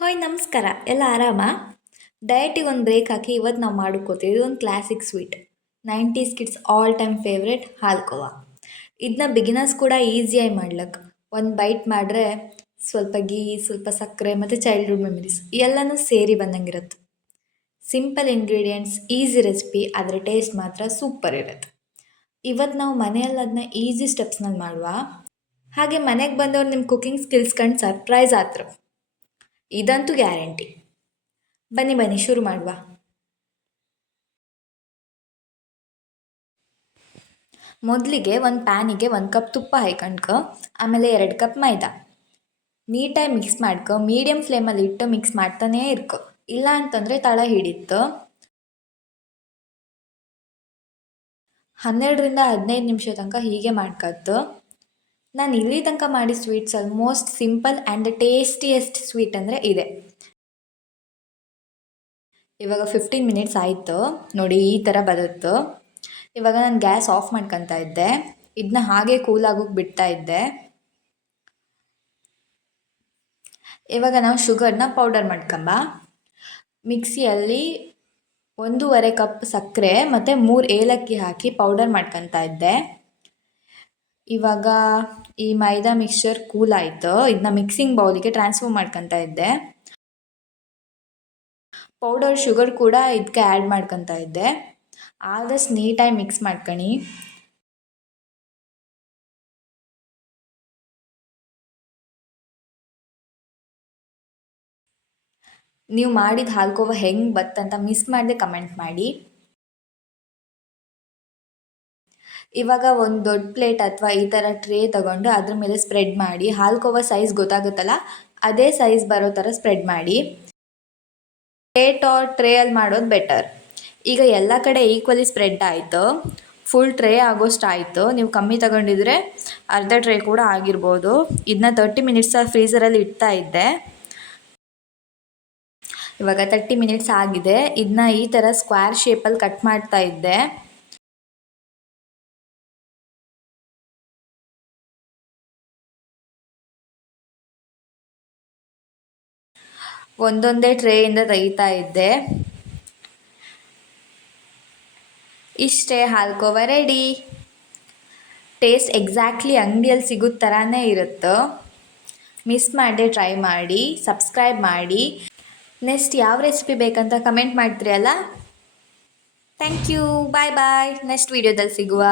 Hi ನಮಸ್ಕಾರ, ಎಲ್ಲ ಆರಾಮಾ? ಡಯಟಿಗೆ ಒಂದು ಬ್ರೇಕ್ ಹಾಕಿ ಇವತ್ತು ನಾವು ಮಾಡ್ಕೋತೀವಿ. ಇದೊಂದು classic sweet, 90s kids all time favourite ಹಾಲ್ಕೋವಾ. ಇದನ್ನ ಬಿಗಿನರ್ಸ್ ಕೂಡ ಈಸಿಯಾಗಿ ಮಾಡ್ಲಕ್ಕೆ. ಒಂದು ಬೈಟ್ ಮಾಡಿದ್ರೆ ಸ್ವಲ್ಪ ಗೀ, ಸ್ವಲ್ಪ ಸಕ್ಕರೆ ಮತ್ತು ಚೈಲ್ಡ್ಹುಡ್ ಮೆಮರೀಸ್ ಎಲ್ಲನೂ ಸೇರಿ ಬಂದಂಗಿರುತ್ತೆ. ಸಿಂಪಲ್ ಇಂಗ್ರೀಡಿಯೆಂಟ್ಸ್, ಈಸಿ ರೆಸಿಪಿ, ಆದರೆ ಟೇಸ್ಟ್ ಮಾತ್ರ ಸೂಪರ್ ಇರುತ್ತೆ. ಇವತ್ತು ನಾವು ಮನೆಯಲ್ಲಿ ಅದನ್ನ ಈಸಿ ಸ್ಟೆಪ್ಸ್ನಲ್ಲಿ ಮಾಡುವ. ಹಾಗೆ ಮನೆಗೆ ಬಂದವ್ರು ನಿಮ್ಮ ಕುಕಿಂಗ್ ಸ್ಕಿಲ್ಸ್ ಕಂಡು ಸರ್ಪ್ರೈಸ್ ಆದ್ರು, ಇದಂತೂ ಗ್ಯಾರಂಟಿ. ಬನ್ನಿ ಶುರು ಮಾಡುವ. ಮೊದಲಿಗೆ ಒಂದು ಪ್ಯಾನಿಗೆ 1 ಕಪ್ ತುಪ್ಪ ಹಾಯ್ಕಂಡ್ಕ, ಆಮೇಲೆ 2 ಕಪ್ ಮೈದಾ ನೀಟಾಗಿ ಮಿಕ್ಸ್ ಮಾಡ್ಕೊ. ಮೀಡಿಯಮ್ ಫ್ಲೇಮಲ್ಲಿ ಇಟ್ಟು ಮಿಕ್ಸ್ ಮಾಡ್ತಾನೇ ಇರ್ಕೊ, ಇಲ್ಲ ಅಂತಂದರೆ ತಳ ಹಿಡಿತ್ತು. 12ರಿಂದ 15 ನಿಮಿಷ ತನಕ ಹೀಗೆ ಮಾಡ್ಕತ್ತು. ನಾನು ಇಲ್ಲಿ ತನಕ ಮಾಡಿ sweets almost simple and tastiest sweet ಅಂದರೆ ಇದೆ. ಇವಾಗ 15 ಮಿನಿಟ್ಸ್ ಆಯಿತು ನೋಡಿ, ಈ ಥರ ಬರುತ್ತೆ. ಇವಾಗ ನಾನು ಗ್ಯಾಸ್ ಆಫ್ ಮಾಡ್ಕೊತಾ ಇದ್ದೆ. ಇದನ್ನ ಹಾಗೆ ಕೂಲಾಗೋಗಿ ಬಿಡ್ತಾ ಇದ್ದೆ. ಇವಾಗ ನಾವು ಶುಗರ್ನ ಪೌಡರ್ ಮಾಡ್ಕೊಂಬ. ಮಿಕ್ಸಿಯಲ್ಲಿ 1.5 ಕಪ್ ಸಕ್ಕರೆ ಮತ್ತು 3 ಏಲಕ್ಕಿ ಹಾಕಿ ಪೌಡರ್ ಮಾಡ್ಕೊತಾ ಇದ್ದೆ. ಇವಾಗ ಈ ಮೈದಾ ಮಿಕ್ಸ್ಚರ್ ಕೂಲ್ ಆಯಿತು. ಇದನ್ನ ಮಿಕ್ಸಿಂಗ್ ಬೌಲಿಗೆ ಟ್ರಾನ್ಸ್ಫರ್ ಮಾಡ್ಕೊತಾ ಇದ್ದೆ. ಪೌಡರ್ ಶುಗರ್ ಕೂಡ ಇದಕ್ಕೆ ಆ್ಯಡ್ ಮಾಡ್ಕೊತಾ ಇದ್ದೆ. ಆದಷ್ಟು ನೀಟಾಗಿ ಮಿಕ್ಸ್ ಮಾಡ್ಕೊಳ್ಳಿ. ನೀವು ಮಾಡಿದ ಹಾಲ್ಕೋವ ಹೆಂಗೆ ಬತ್ತಂತ ಮಿಸ್ ಮಾಡದೆ ಕಮೆಂಟ್ ಮಾಡಿ. ಇವಾಗ ಒಂದು ದೊಡ್ಡ ಪ್ಲೇಟ್ ಅಥವಾ ಈ ಥರ ಟ್ರೇ ತಗೊಂಡು ಅದ್ರ ಮೇಲೆ ಸ್ಪ್ರೆಡ್ ಮಾಡಿ. ಹಾಲ್ಕೋವ ಸೈಜ್ ಗೊತ್ತಾಗುತ್ತಲ್ಲ, ಅದೇ ಸೈಜ್ ಬರೋ ಥರ ಸ್ಪ್ರೆಡ್ ಮಾಡಿ. ಪ್ಲೇಟ್ ಆರ್ ಟ್ರೇಯಲ್ಲಿ ಮಾಡೋದು ಬೆಟರ್. ಈಗ ಎಲ್ಲ ಕಡೆ ಈಕ್ವಲಿ ಸ್ಪ್ರೆಡ್ ಆಯಿತು. ಫುಲ್ ಟ್ರೇ ಆಗೋಷ್ಟು ಆಯಿತು. ನೀವು ಕಮ್ಮಿ ತಗೊಂಡಿದ್ರೆ ಅರ್ಧ ಟ್ರೇ ಕೂಡ ಆಗಿರ್ಬೋದು. ಇದನ್ನ 30 ಮಿನಿಟ್ಸ್ ಫ್ರೀಝರಲ್ಲಿ ಇಡ್ತಾ ಇದ್ದೆ. ಇವಾಗ 30 ಮಿನಿಟ್ಸ್ ಆಗಿದೆ. ಇದನ್ನ ಈ ಥರ ಸ್ಕ್ವೇರ್ ಶೇಪಲ್ಲಿ ಕಟ್ ಮಾಡ್ತಾ ಇದ್ದೆ. ಒಂದೊಂದೇ ಟ್ರೇಯಿಂದ ತೆಗಿತಾ ಇದ್ದೆ. ಇಷ್ಟೇ, ಹಾಲ್ಕೋವ ರೆಡಿ. ಟೇಸ್ಟ್ ಎಕ್ಸಾಕ್ಟ್ಲಿ ಅಂಗಡಿಯಲ್ಲಿ ಸಿಗೋ ಥರನೇ ಇರುತ್ತೆ. ಮಿಸ್ ಮಾಡದೆ ಟ್ರೈ ಮಾಡಿ, ಸಬ್ಸ್ಕ್ರೈಬ್ ಮಾಡಿ. ನೆಕ್ಸ್ಟ್ ಯಾವ ರೆಸಿಪಿ ಬೇಕಂತ ಕಮೆಂಟ್ ಮಾಡ್ತೀರಿ ಅಲ್ಲ. Thank you, bye bye. Next ವೀಡಿಯೋದಲ್ಲಿ ಸಿಗುವ.